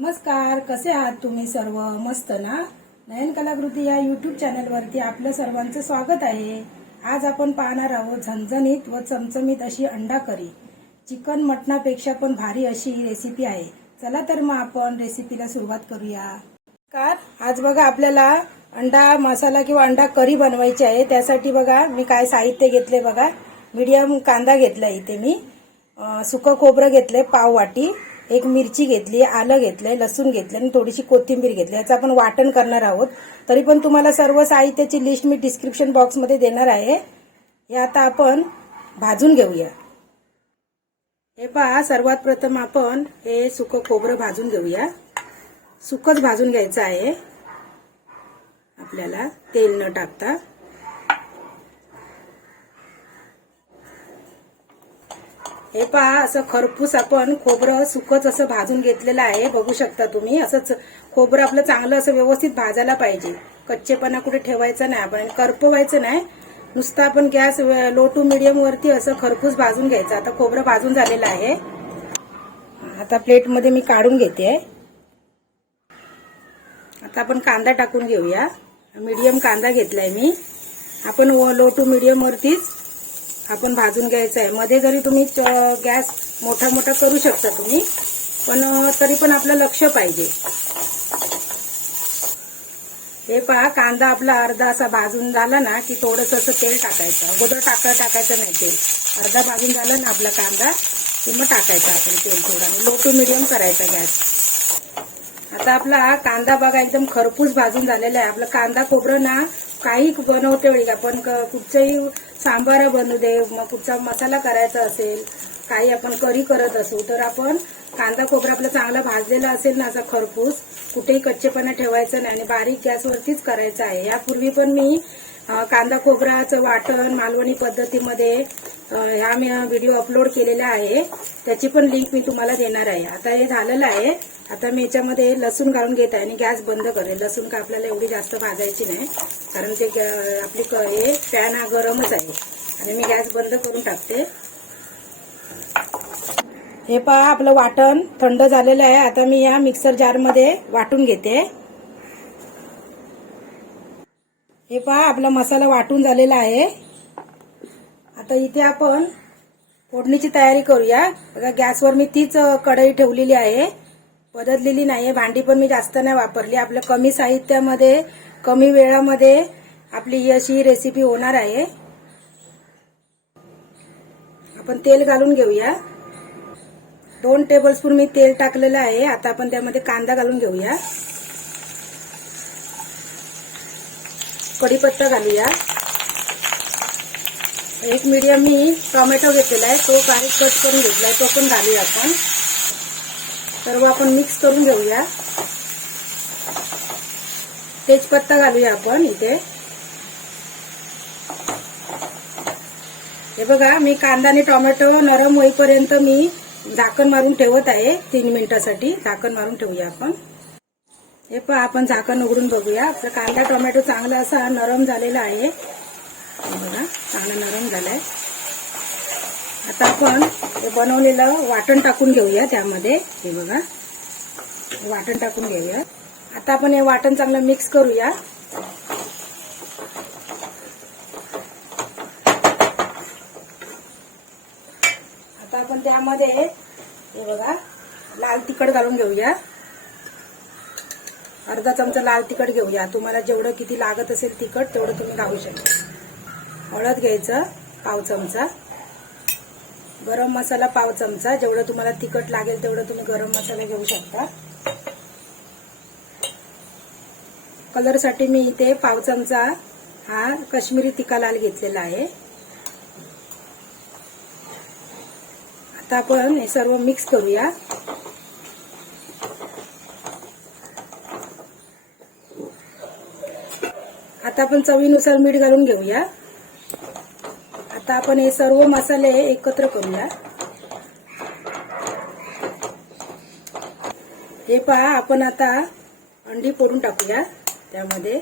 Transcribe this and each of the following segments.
नमस्कार कसे आहात तुम्ही सर्व? मस्त ना? नयन कलाकृती या युट्यूब चॅनलवरती आपलं सर्वांचं स्वागत आहे. आज आपण पाहणार आहोत झणझणीत व चमचमीत अशी अंडा करी चिकन मटणापेक्षा पण भारी अशी ही रेसिपी आहे. चला तर मग आपण रेसिपीला सुरुवात करूया. कार आज बघा आपल्याला अंडा मसाला किंवा अंडा करी बनवायची आहे. त्यासाठी बघा मी काय साहित्य घेतले बघा. मीडियम कांदा घेतला इथे मी. सुकं खोबरं घेतलंय पाव वाटी. एक मिरची घेतली आलं घेतलंय लसूण घेतलं आणि थोडीशी कोथिंबीर घेतली. याचं आपण वाटण करणार आहोत. तरी पण तुम्हाला सर्व साहित्याची लिस्ट मी डिस्क्रिप्शन बॉक्समध्ये देणार आहे. हे आता आपण भाजून घेऊया. हे पहा सर्वात प्रथम आपण हे सुकं खोबरं भाजून घेऊया. सुकच भाजून घ्यायचं आहे. आपल्याला तेल न टाकता. हे पहा असं खरपूस आपण खोबरं सुकच असं भाजून घेतलेलं आहे. बघू शकता तुम्ही असंच खोबरं आपलं चांगलं असं व्यवस्थित भाजायला पाहिजे. कच्चेपणा कुठे ठेवायचा नाही आपण करपवायचं नाही. नुसतं आपण गॅस लो टू मिडियम वरती असं खरपूस भाजून घ्यायचं. आता खोबरं भाजून झालेलं आहे. आता प्लेटमध्ये मी काढून घेते. आता आपण कांदा टाकून घेऊया. मीडियम कांदा घेतलाय मी. आपण लो टू मिडियम वरतीच आपण भाजून घ्यायचं आहे मध्ये जरी तुम्ही गॅस मोठा मोठा करू शकता तुम्ही पण तरी पण आपलं लक्ष पाहिजे. हे पहा कांदा आपला अर्धा असा भाजून झाला ना की थोडंसं असं तेल टाकायचं. अगोदर टाका टाकायचं नाही तेल. अर्धा भाजून झाला ना आपला कांदा की मग टाकायचा आपण तेल थोडं लो टू मिडियम करायचा गॅस. आता आपला कांदा बघा एकदम खरपूस भाजून झालेला आहे. आपला कांदा खोबरं ना काही बनवते वेळी आपण क- कुठचंही सांबार बनवू दे मग कुठचा मसाला करायचा असेल काही आपण करी करत असू तर आपण कांदा खोबरा आपला चांगला भाजलेला असेल ना असा खरपूस कुठेही कच्चेपणा ठेवायचा नाही आणि बारीक गॅसवरतीच करायचं आहे. यापूर्वी पण मी कांदा खोबराचं वाटण मालवणी पद्धतीमध्ये ह्या मी व्हिडिओ अपलोड केलेला आहे. त्याची पण लिंक मी तुम्हाला देणार आहे. आता हे झालेलं आहे. आता मी याच्यामध्ये लसूण घालून घेत आहे आणि गॅस बंद करेल. लसूण का आपल्याला एवढी जास्त भाजायची नाही. कारण ते आपली क- हे पॅन हा गरमच आहे. आणि मी गॅस बंद करून टाकते. हे पहा आपलं वाटण थंड झालेलं आहे. आता मी या मिक्सर जारमध्ये वाटून घेते. हे पहा आपला मसाला वाटून झालेला आहे. आता इथे आपण फोडणीची तयारी करूया. बघा गॅसवर मी तीच कढई ठेवलेली आहे. बदललेली नाहीये. भांडी पण मी जास्त नाही वापरली. आपलं कमी साहित्यामध्ये कमी वेळामध्ये आपली ही अशी रेसिपी होणार आहे. आपण तेल घालून घेऊया. दोन टेबलस्पून मी तेल टाकलेलं आहे. आता आपण त्यामध्ये कांदा घालून घेऊया. कढीपत्ता घालूया. एक मीडियम मी टोमॅटो घेतलेला आहे. तो बारीक कट करून घेतलाय. तो पण घालूया आपण. सर्व आपण मिक्स करून घेऊया. तेजपत्ता घालूया आपण इथे. हे बघा मी कांदा आणि टोमॅटो नरम होईपर्यंत मी झाकण मारून ठेवत आहे. तीन मिनिटासाठी झाकण मारून ठेवूया आपण. हे पण आपण झाकण उघडून बघूया. आपला कांदा टोमॅटो चांगला असा नरम झालेला आहे. बघा चांगला नरम झालाय. आता आपण हे बनवलेलं वाटण टाकून घेऊया त्यामध्ये. हे बघा वाटण टाकून घेऊया. आता आपण हे वाटण चांगलं मिक्स करूया. आता आपण त्यामध्ये हे बघा लाल तिखट घालून घेऊया. अर्धा चमचा लाल तिखट घेऊया. तुम्हाला जेवढं किती लागत असेल तिखट तेवढं तुम्ही घालू शकता. हळद घ्यायचं पाव चमचा. गरम मसाला पाव चमचा. जेवढं तुम्हाला तिखट लागेल तेवढं तुम्ही गरम मसाला घेऊ शकता. कलरसाठी मी इथे पाव चमचा हा कश्मीरी तिखा लाल घेतलेला आहे. आता आपण हे सर्व मिक्स करूया. आता आपण चवीनुसार मीठ घालून घेऊया. आता आपण हे सर्व मसाले एकत्र करूया. हे पहा आपण आता अंडी फोडून टाकूया त्यामध्ये.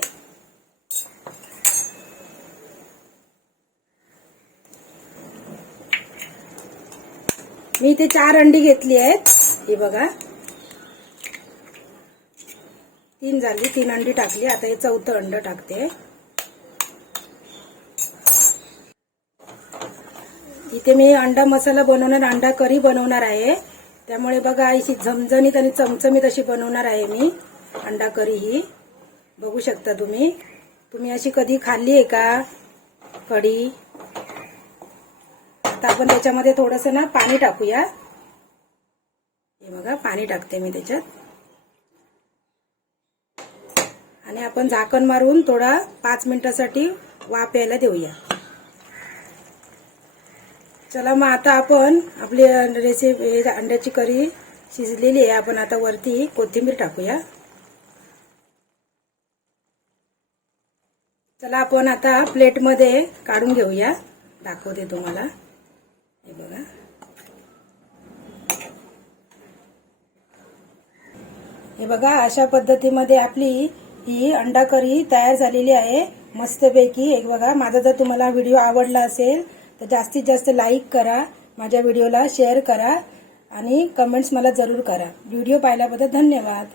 मी इथे चार अंडी घेतली आहेत. हे बघा. तीन झाली तीन अंडी टाकली. आता हे चौथं अंड टाकते. इथे मी अंडा मसाला बनवणार अंडा करी बनवणार आहे. त्यामुळे बघा अशी झमझणीत आणि चमचमीत अशी बनवणार आहे मी अंडा करी ही. बघू शकता तुम्ही. तुम्ही अशी कधी खाल्ली आहे का? कढी? आता आपण त्याच्यामध्ये थोडंसं ना पाणी टाकूया. हे बघा पाणी टाकते मी त्याच्यात. आणि आपण झाकण मारून थोडा पाच मिनिटासाठी वाफ यायला देऊया. चला मग आता आपण आपली रेसिपी अंड्याची करी शिजलेली आहे. आपण आता वरती कोथिंबीर टाकूया. चला आपण आता प्लेटमध्ये काढून घेऊया. दाखवते तुम्हाला. हे बघा. हे बघा अशा पद्धतीमध्ये आपली ही अंडा करी तयार झालेली आहे. मस्तपैकी. एक बघा माझा जर तुम्हाला व्हिडिओ आवडला असेल तर जास्तीत जास्त लाईक करा माझ्या व्हिडिओला शेअर करा आणि कमेंट्स मला जरूर करा. व्हिडिओ पाहिल्याबद्दल धन्यवाद.